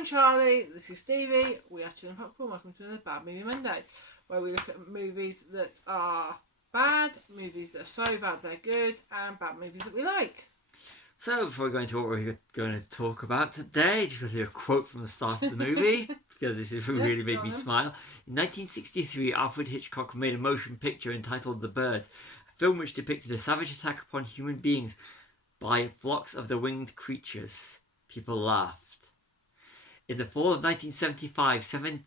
I'm Charlie, this is Stevie, we are Chilling Popcorn. Welcome to another Bad Movie Monday, where we look at movies that are bad, movies that are so bad they're good, and bad movies that we like. So, before we go into what we're going to talk about today, just going to do a quote from the start of the movie, because this has really made me smile. In 1963, Alfred Hitchcock made a motion picture entitled The Birds, a film which depicted a savage attack upon human beings by flocks of the winged creatures. People laughed. In the fall of 1975, 7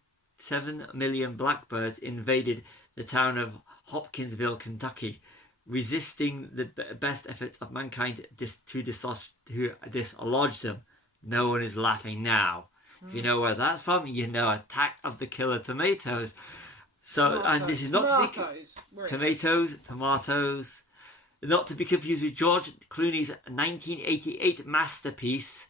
million blackbirds invaded the town of Hopkinsville, Kentucky, resisting the best efforts of mankind to dislodge them. No one is laughing now. If you know where that's from, you know Attack of the Killer Tomatoes. So, and this is not tomatoes, not to be confused with George Clooney's 1988 masterpiece,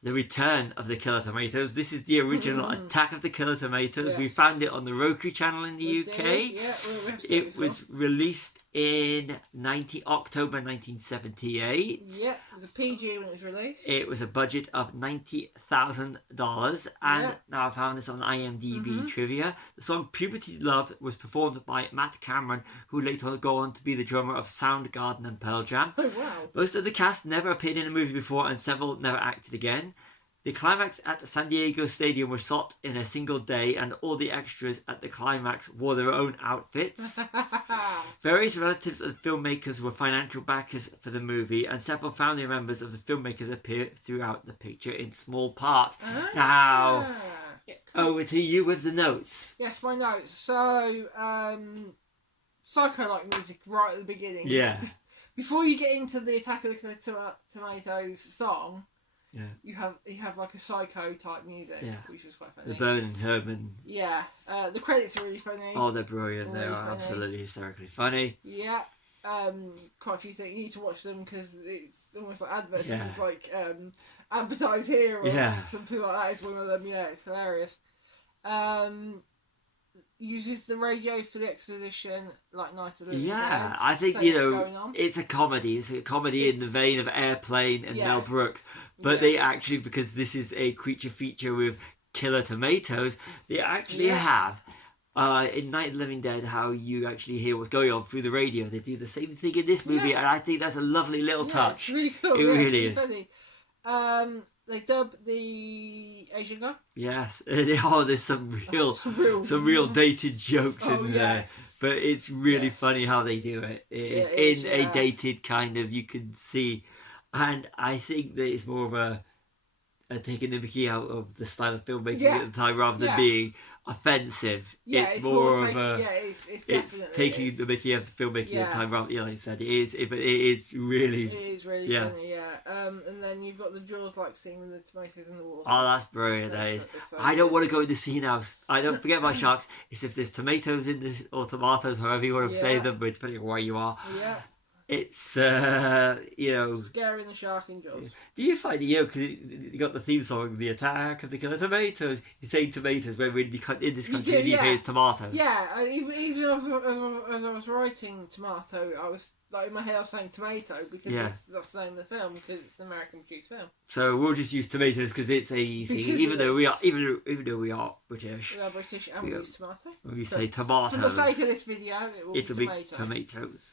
The Return of the Killer Tomatoes. This is the original Attack of the Killer Tomatoes. Yes. We found it on the Roku channel in the UK. Yeah, it was released in October 1978. Yeah, it was a PG when it was released. It was a budget of $90,000. And now I found this on IMDb trivia. The song Puberty Love was performed by Matt Cameron, who later would go on to be the drummer of Soundgarden and Pearl Jam. Oh, wow. Most of the cast never appeared in a movie before, and several never acted again. The climax at San Diego Stadium was shot in a single day, and all the extras at the climax wore their own outfits. Various relatives of the filmmakers were financial backers for the movie, and several family members of the filmmakers appear throughout the picture in small parts. Now, over to you with the notes. Yes, my notes. So, psycho-like music right at the beginning. Yeah. Before you get into the Attack of the Killer Tomatoes song, yeah, you have like a psycho type music, which was quite funny. The Bone Herman. Yeah, the credits are really funny. Oh, they're brilliant. They are absolutely hysterically funny. Yeah, quite a few things. You need to watch them because it's almost like adverts. Yeah. It's like advertise here or something like that. It's one of them. Yeah, it's hilarious. Uses the radio for the exposition like Night of the Living Dead. I think it's a comedy. It's a comedy in the vein of Airplane and Mel Brooks, but they actually, because this is a creature feature with killer tomatoes, they actually have in Night of the Living Dead how you actually hear what's going on through the radio. They do the same thing in this movie, and I think that's a lovely little touch. It's really cool. It really is. Funny. They dub the Asian guy. Yes. There's some real dated jokes in there, but it's really funny how they do it. It's in a dated kind of, you can see, and I think that it's more of a taking the mickey out of the style of filmmaking at the time rather than being offensive. It's more of a it's taking the mickey out of the filmmaking at the time rather, like I said, it is really funny. And then you've got the Jaws-like scene with the tomatoes in the water. Oh, that's brilliant. I don't want to go in the sea now. I don't forget my sharks. It's if there's tomatoes in this, or tomatoes, however you want to say them, but depending on where you are. Yeah. It's scaring the shark in Jaws. Do you find because you got the theme song, The Attack of the Killer Tomatoes? You say tomatoes when we're in this country, you hear it's tomatoes. Yeah, even as I was writing tomato, I was like in my head I was saying tomato because that's the name of the film, because it's an American produced film. So we'll just use tomatoes because it's a thing. Even though we are British. We are British and we use tomato. When we say tomatoes, for the sake of this video, it'll be tomatoes.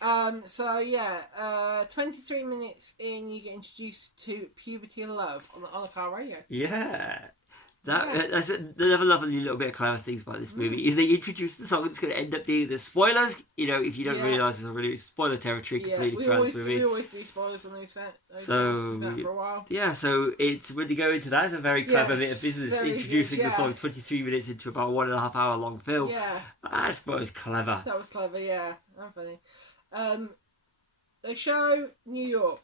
23 minutes in, you get introduced to Puberty Love on a car radio. Yeah. That's another lovely little bit of clever things about this movie is they introduce the song that's going to end up being the spoilers. If you don't realise it's already spoiler territory completely for this movie. We always do spoilers on these films so for a while. Yeah, so it's when they go into that, it's a very clever bit of business introducing the song 23 minutes into about 1.5 hour long film. Yeah, I thought it was clever. That was clever. Yeah, I'm funny. They show New York.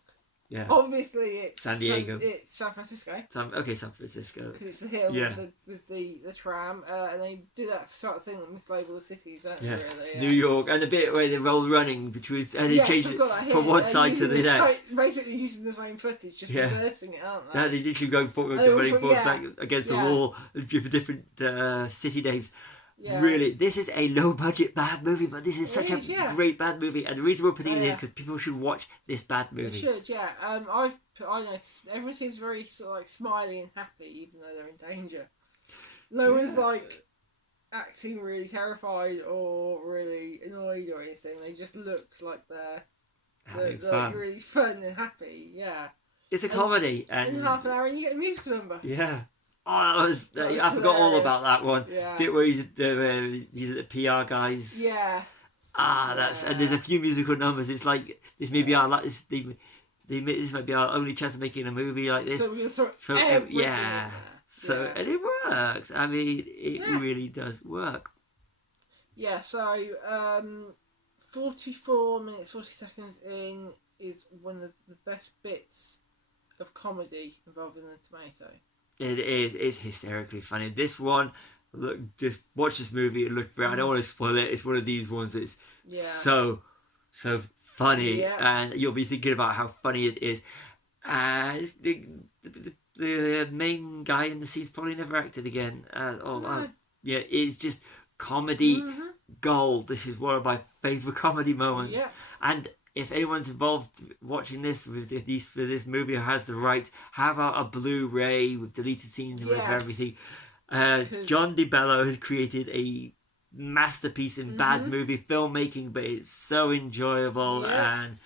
Yeah. Obviously, it's San Diego. It's San Francisco. San Francisco. Because it's the hill with the tram, and they do that sort of thing that mislabel the cities, don't they? Really? New York, and the bit where they're all running between, and they change it from one side to the next. Basically using the same footage, just reversing it, aren't they? Yeah, they literally go forward, running forward back against the wall for different city names. Yeah. Really, this is a low budget bad movie, but this is such a great bad movie, and the reason we're putting it in is because people should watch this bad movie. They should, yeah. I know everyone seems very sort of like smiley and happy, even though they're in danger. No one's like acting really terrified or really annoyed or anything. They just look like they're like really fun and happy. Yeah. It's a comedy, and in half an hour, and you get a musical number. Yeah. Oh, I forgot all about that one. Yeah. Bit where he's at the PR guys. Yeah. And there's a few musical numbers. It's like this may be our this might be our only chance of making a movie like this. So we're gonna throw everything in there. So and it works. I mean, it really does work. Yeah. So 44 minutes 40 seconds in is one of the best bits of comedy involving the tomato. It is. It's hysterically funny. This one, look, just watch this movie and look for it. I don't want to spoil it. It's one of these ones that's so funny, and you'll be thinking about how funny it is. The main guy in the scene's probably never acted again. It's just comedy gold. This is one of my favourite comedy moments. Yeah. And if anyone's involved watching this with this movie or has the right, how about a Blu-ray with deleted scenes and with everything? John DeBello has created a masterpiece in bad movie filmmaking, but it's so enjoyable and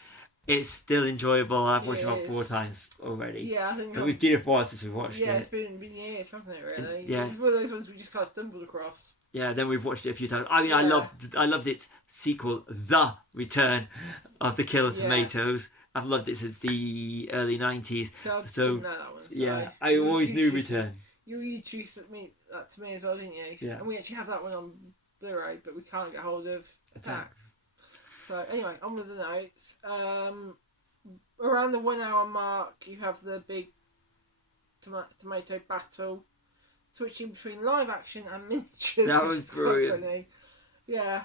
it's still enjoyable. I've watched it about 4 times already. Yeah, I think we've done it 4 since we watched it. Yeah, it's been years, hasn't it? Really. Yeah, it's one of those ones we just kind of stumbled across. Yeah, then we've watched it a few times. I mean, I loved its sequel, The Return of the Killer Tomatoes. I've loved it since the early 90s. So didn't know that one. So I always knew Return. You introduced that to me as well, didn't you? Yeah. And we actually have that one on Blu-ray, but we can't get hold of Attack. So anyway, on with the notes. Around the 1 hour mark, you have the big tomato battle, switching between live action and miniatures. That was brilliant. Funny. Yeah.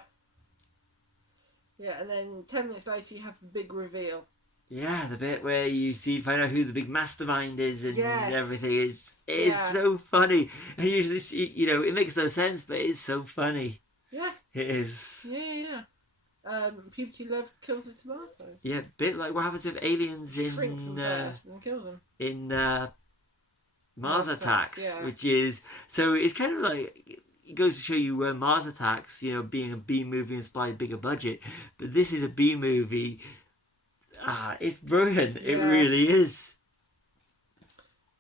Yeah, and then 10 minutes later, you have the big reveal. Yeah, the bit where you find out who the big mastermind is and everything. It's so funny. And usually, it makes no sense, but it's so funny. Yeah. It is. Yeah. Puberty love kills the tomatoes. Yeah, bit like what happens with aliens in Shrinks them first and kill them. In Mars Attacks, which is it's kind of like it goes to show you where Mars Attacks, being a B movie inspired bigger budget, but this is a B movie. It's brilliant. It really is.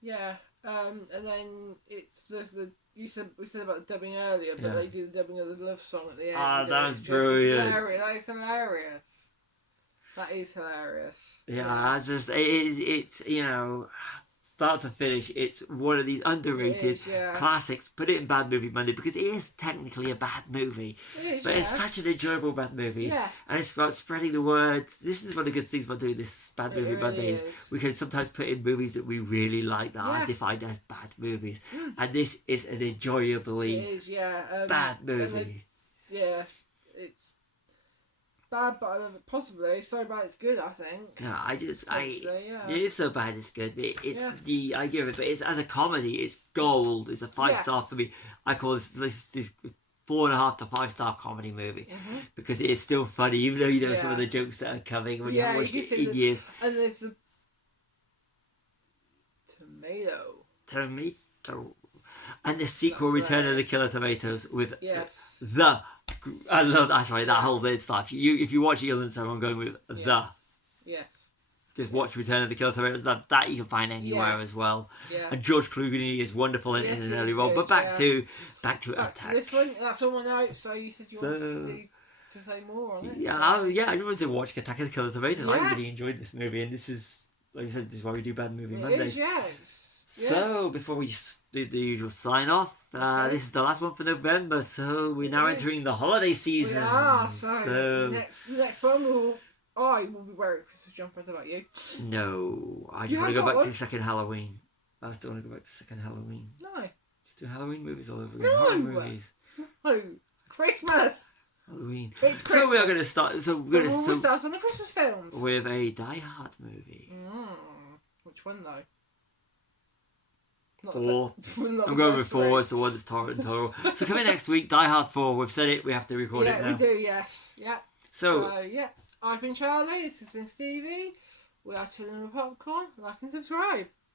Yeah, and then we said about the dubbing earlier, but they do the dubbing of the love song at the end. That was brilliant. That is hilarious. That is hilarious. Yeah, it's start to finish, it's one of these underrated classics. Put it in Bad Movie Monday because it is technically a bad movie, but it's such an enjoyable bad movie, and it's about spreading the word. This is one of the good things about doing this Bad Movie Monday is we can sometimes put in movies that we really like that are defined as bad movies, and this is an enjoyably bad movie. It's bad, but I love it. Possibly so bad it's good. I think. No, it is so bad it's good. I give it, but it's as a comedy, it's gold. It's a 5-star for me. I call this 4.5 to 5-star comedy movie because it is still funny, even though you know some of the jokes that are coming when you haven't watched it in years. And there's the tomato, and the sequel, Return of the Killer Tomatoes, with I love that. Sorry, that whole third stuff. If you watch it, you'll understand where I'm going with the. Yes. Just watch Return of the Killer Tomatoes. That you can find anywhere as well. Yeah. And George Clooney is wonderful in his early role. But back to Attack. To this one, that's all my notes. So you said you wanted to say more on it. Yeah, I wanted to watch Attack of the Killer Tomatoes. I really enjoyed this movie, and this is, like I said, this is why we do Bad Movie Mondays. So, before we do the usual sign off, this is the last one for November, so we're now entering the holiday season. We are, so next one I will be wearing a Christmas jumper. What about you? No, I just want to go back to second Halloween. I still want to go back to second Halloween. No. Just do Halloween movies all over again. Horror movies. No. Christmas. Halloween. It's Christmas. So we are going to start. We'll start on the Christmas films. With a Die Hard movie. Which one though? Not 4. not I'm the going with first 4. three. It's the one that's torrent total. So coming next week, Die Hard 4. We've said it. We have to record it now. Yeah, we do. Yes. Yeah. So Yeah, I've been Charlie. This has been Stevie. We are chilling with popcorn. Like and subscribe.